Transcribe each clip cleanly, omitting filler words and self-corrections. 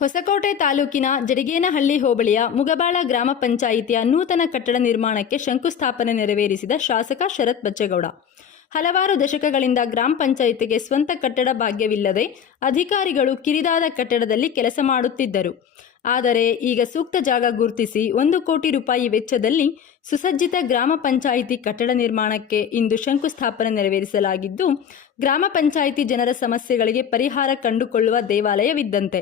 ಹೊಸಕೋಟೆ ತಾಲೂಕಿನ ಜಡಿಗೇನಹಳ್ಳಿ ಹೋಬಳಿಯ ಮುಗಬಾಳ ಗ್ರಾಮ ಪಂಚಾಯಿತಿಯ ನೂತನ ಕಟ್ಟಡ ನಿರ್ಮಾಣಕ್ಕೆ ಶಂಕುಸ್ಥಾಪನೆ ನೆರವೇರಿಸಿದ ಶಾಸಕ ಶರತ್ ಬಚ್ಚೇಗೌಡ. ಹಲವಾರು ದಶಕಗಳಿಂದ ಗ್ರಾಮ ಪಂಚಾಯಿತಿಗೆ ಸ್ವಂತ ಕಟ್ಟಡ ಭಾಗ್ಯವಿಲ್ಲದೆ ಅಧಿಕಾರಿಗಳು ಕಿರಿದಾದ ಕಟ್ಟಡದಲ್ಲಿ ಕೆಲಸ ಮಾಡುತ್ತಿದ್ದರು. ಆದರೆ ಈಗ ಸೂಕ್ತ ಜಾಗ ಗುರುತಿಸಿ 1 ಕೋಟಿ ರೂಪಾಯಿ ವೆಚ್ಚದಲ್ಲಿ ಸುಸಜ್ಜಿತ ಗ್ರಾಮ ಪಂಚಾಯಿತಿ ಕಟ್ಟಡ ನಿರ್ಮಾಣಕ್ಕೆ ಇಂದು ಶಂಕುಸ್ಥಾಪನೆ ನೆರವೇರಿಸಲಾಗಿದ್ದು, ಗ್ರಾಮ ಪಂಚಾಯಿತಿ ಜನರ ಸಮಸ್ಯೆಗಳಿಗೆ ಪರಿಹಾರ ಕಂಡುಕೊಳ್ಳುವ ದೇವಾಲಯವಿದ್ದಂತೆ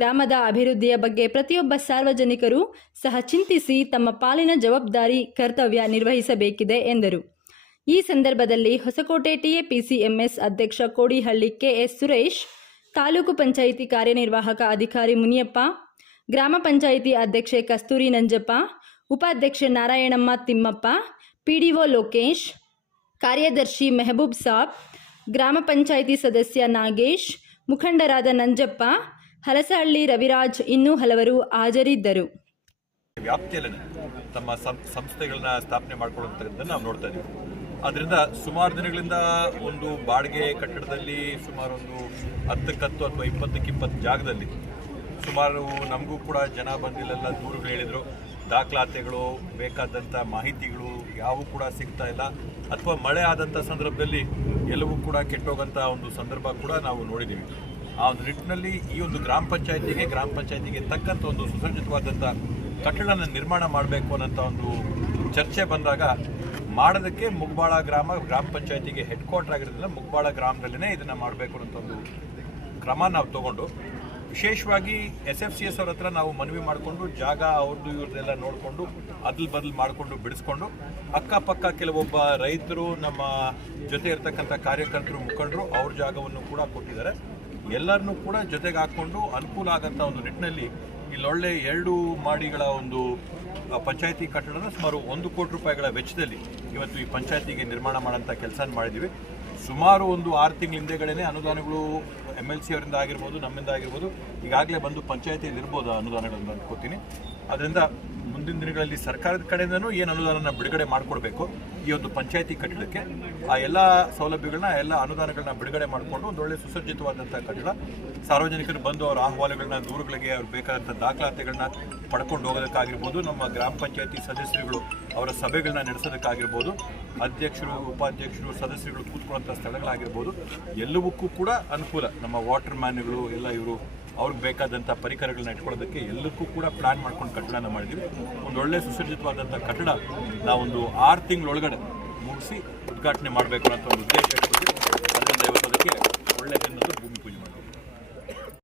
ಗ್ರಾಮದ ಅಭಿವೃದ್ಧಿಯ ಬಗ್ಗೆ ಪ್ರತಿಯೊಬ್ಬ ಸಾರ್ವಜನಿಕರು ಸಹ ಚಿಂತಿಸಿ ತಮ್ಮ ಪಾಲಿನ ಜವಾಬ್ದಾರಿ ಕರ್ತವ್ಯ ನಿರ್ವಹಿಸಬೇಕಿದೆ ಎಂದರು. ಈ ಸಂದರ್ಭದಲ್ಲಿ ಹೊಸಕೋಟೆ TAPCMS ಅಧ್ಯಕ್ಷ ಕೋಡಿಹಳ್ಳಿ KS ಸುರೇಶ್, ತಾಲೂಕು ಪಂಚಾಯಿತಿ ಕಾರ್ಯನಿರ್ವಾಹಕ ಅಧಿಕಾರಿ ಮುನಿಯಪ್ಪ, ಗ್ರಾಮ ಪಂಚಾಯಿತಿ ಅಧ್ಯಕ್ಷೆ ಕಸ್ತೂರಿ ನಂಜಪ್ಪ, ಉಪಾಧ್ಯಕ್ಷೆ ನಾರಾಯಣಮ್ಮ ತಿಮ್ಮಪ್ಪ, PDO ಲೋಕೇಶ್, ಕಾರ್ಯದರ್ಶಿ ಮೆಹಬೂಬ್ ಸಾಬ್, ಗ್ರಾಮ ಪಂಚಾಯಿತಿ ಸದಸ್ಯ ನಾಗೇಶ್, ಮುಖಂಡರಾದ ನಂಜಪ್ಪ, ಹಲಸಹಳ್ಳಿ ರವಿರಾಜ್ ಇನ್ನೂ ಹಲವರು ಹಾಜರಿದ್ದರು. ವ್ಯಾಪ್ತಿಯಲ್ಲಿ ತಮ್ಮ ಸಂಸ್ಥೆಗಳನ್ನ ಸ್ಥಾಪನೆ ಮಾಡಿಕೊಳ್ಳುವಂಥದ್ದನ್ನು ನಾವು ನೋಡ್ತಾ ಇದ್ದೀವಿ. ಅದರಿಂದ ಸುಮಾರು ದಿನಗಳಿಂದ ಒಂದು ಬಾಡಿಗೆ ಕಟ್ಟಡದಲ್ಲಿ ಸುಮಾರು ಒಂದು 10 ಅಥವಾ 20 ಜಾಗದಲ್ಲಿ ಸುಮಾರು ನಮಗೂ ಕೂಡ ಜನ ಬಂದಿಲ್ಲೆಲ್ಲ ದೂರುಗಳು ಹೇಳಿದರು. ದಾಖಲಾತಿಗಳು, ಬೇಕಾದಂಥ ಮಾಹಿತಿಗಳು ಯಾವೂ ಕೂಡ ಸಿಗ್ತಾ ಇಲ್ಲ, ಅಥವಾ ಮಳೆ ಆದಂಥ ಸಂದರ್ಭದಲ್ಲಿ ಎಲ್ಲವೂ ಕೂಡ ಕೆಟ್ಟೋಗೋಂಥ ಒಂದು ಸಂದರ್ಭ ಕೂಡ ನಾವು ನೋಡಿದ್ದೀವಿ. ಆ ಒಂದು ನಿಟ್ಟಿನಲ್ಲಿ ಈ ಒಂದು ಗ್ರಾಮ ಪಂಚಾಯಿತಿಗೆ ತಕ್ಕಂಥ ಒಂದು ಸುಸಜ್ಜಿತವಾದಂಥ ಕಟ್ಟಡನ ನಿರ್ಮಾಣ ಮಾಡಬೇಕು ಅನ್ನೋಂಥ ಒಂದು ಚರ್ಚೆ ಬಂದಾಗ ಮಾಡೋದಕ್ಕೆ ಮುಗಬಾಳ ಗ್ರಾಮ ಪಂಚಾಯಿತಿಗೆ ಹೆಡ್ ಕ್ವಾರ್ಟರ್ ಆಗಿರೋದ್ರಿಂದ ಮುಗಬಾಳ ಗ್ರಾಮದಲ್ಲೇ ಇದನ್ನು ಮಾಡಬೇಕು ಅನ್ನೋಂಥ ಒಂದು ಕ್ರಮ ನಾವು ತಗೊಂಡು, ವಿಶೇಷವಾಗಿ SFCS ಅವ್ರ ಹತ್ರ ನಾವು ಮನವಿ ಮಾಡಿಕೊಂಡು ಜಾಗ ಅವ್ರದ್ದು ಇವ್ರದ್ದೆಲ್ಲ ನೋಡಿಕೊಂಡು ಬದಲು ಮಾಡಿಕೊಂಡು ಬಿಡಿಸ್ಕೊಂಡು ಅಕ್ಕಪಕ್ಕ ಕೆಲವೊಬ್ಬ ರೈತರು, ನಮ್ಮ ಜೊತೆ ಇರ್ತಕ್ಕಂಥ ಕಾರ್ಯಕರ್ತರು, ಮುಖಂಡರು ಅವ್ರ ಜಾಗವನ್ನು ಕೂಡ ಕೊಟ್ಟಿದ್ದಾರೆ. ಎಲ್ಲರನ್ನೂ ಕೂಡ ಜೊತೆಗೆ ಹಾಕ್ಕೊಂಡು ಅನುಕೂಲ ಆಗೋಂಥ ಒಂದು ನಿಟ್ಟಿನಲ್ಲಿ ಇಲ್ಲೊಳ್ಳೆ 2 ಮಾಡಿಗಳ ಒಂದು ಪಂಚಾಯಿತಿ ಕಟ್ಟಡನ ಸುಮಾರು 1 ಕೋಟಿ ರೂಪಾಯಿಗಳ ವೆಚ್ಚದಲ್ಲಿ ಇವತ್ತು ಈ ಪಂಚಾಯಿತಿಗೆ ನಿರ್ಮಾಣ ಮಾಡೋಂಥ ಕೆಲಸ ಮಾಡಿದ್ದೀವಿ. ಸುಮಾರು ಒಂದು 6 ತಿಂಗಳ ಹಿಂದೆಗಳೇ ಅನುದಾನಗಳು MLC ಅವರಿಂದ ಆಗಿರ್ಬೋದು, ನಮ್ಮಿಂದ ಆಗಿರ್ಬೋದು, ಈಗಾಗಲೇ ಬಂದು ಪಂಚಾಯಿತಿಯಲ್ಲಿ ಇರ್ಬೋದು ಅನುದಾನಗಳನ್ನು ಅನ್ಕೋತೀನಿ. ಅದರಿಂದ ಮುಂದಿನ ದಿನಗಳಲ್ಲಿ ಸರ್ಕಾರದ ಕಡೆಯಿಂದನೂ ಏನು ಅನುದಾನನ ಬಿಡುಗಡೆ ಮಾಡಿಕೊಡ್ಬೇಕು ಈ ಒಂದು ಪಂಚಾಯಿತಿ ಕಟ್ಟಡಕ್ಕೆ, ಆ ಎಲ್ಲ ಸೌಲಭ್ಯಗಳನ್ನ, ಎಲ್ಲ ಅನುದಾನಗಳನ್ನ ಬಿಡುಗಡೆ ಮಾಡಿಕೊಂಡು ಒಂದು ಒಳ್ಳೆ ಸುಸಜ್ಜಿತವಾದಂಥ ಕಟ್ಟಡ, ಸಾರ್ವಜನಿಕರು ಬಂದು ಅವರ ಅಹವಾಲುಗಳನ್ನ, ದೂರುಗಳಿಗೆ ಅವ್ರಿಗೆ ಬೇಕಾದಂಥ ದಾಖಲಾತಿಗಳನ್ನ ಪಡ್ಕೊಂಡು ಹೋಗೋದಕ್ಕಾಗಿರ್ಬೋದು, ನಮ್ಮ ಗ್ರಾಮ ಪಂಚಾಯಿತಿ ಸದಸ್ಯರುಗಳು ಅವರ ಸಭೆಗಳನ್ನ ನಡೆಸೋದಕ್ಕಾಗಿರ್ಬೋದು, ಅಧ್ಯಕ್ಷರು, ಉಪಾಧ್ಯಕ್ಷರು, ಸದಸ್ಯರುಗಳು ಕೂತ್ಕೊಳ್ಳೋಂಥ ಸ್ಥಳಗಳಾಗಿರ್ಬೋದು, ಎಲ್ಲವಕ್ಕೂ ಕೂಡ ಅನುಕೂಲ. ನಮ್ಮ ವಾಟರ್ ಮ್ಯಾನ್ಗಳು ಎಲ್ಲ ಇವರು ಅವ್ರಿಗೆ ಬೇಕಾದಂಥ ಪರಿಕರಗಳನ್ನ ಇಟ್ಕೊಳ್ಳೋದಕ್ಕೆ ಎಲ್ಲಕ್ಕೂ ಕೂಡ ಪ್ಲಾನ್ ಮಾಡ್ಕೊಂಡು ಕಟ್ಟಡನ ಮಾಡಿದ್ದೀವಿ. ಒಂದೊಳ್ಳೆ ಸುಸಜ್ಜಿತವಾದಂಥ ಕಟ್ಟಡ ನಾವೊಂದು 6 ತಿಂಗಳೊಳಗಡೆ ಮುಗಿಸಿ ಉದ್ಘಾಟನೆ ಮಾಡಬೇಕು ಅನ್ನೋ ಒಂದು ಉದ್ದೇಶ ಇಟ್ಕೊಂಡು ಅದರಿಂದ ಇವತ್ತು ಅದಕ್ಕೆ ಒಳ್ಳೆ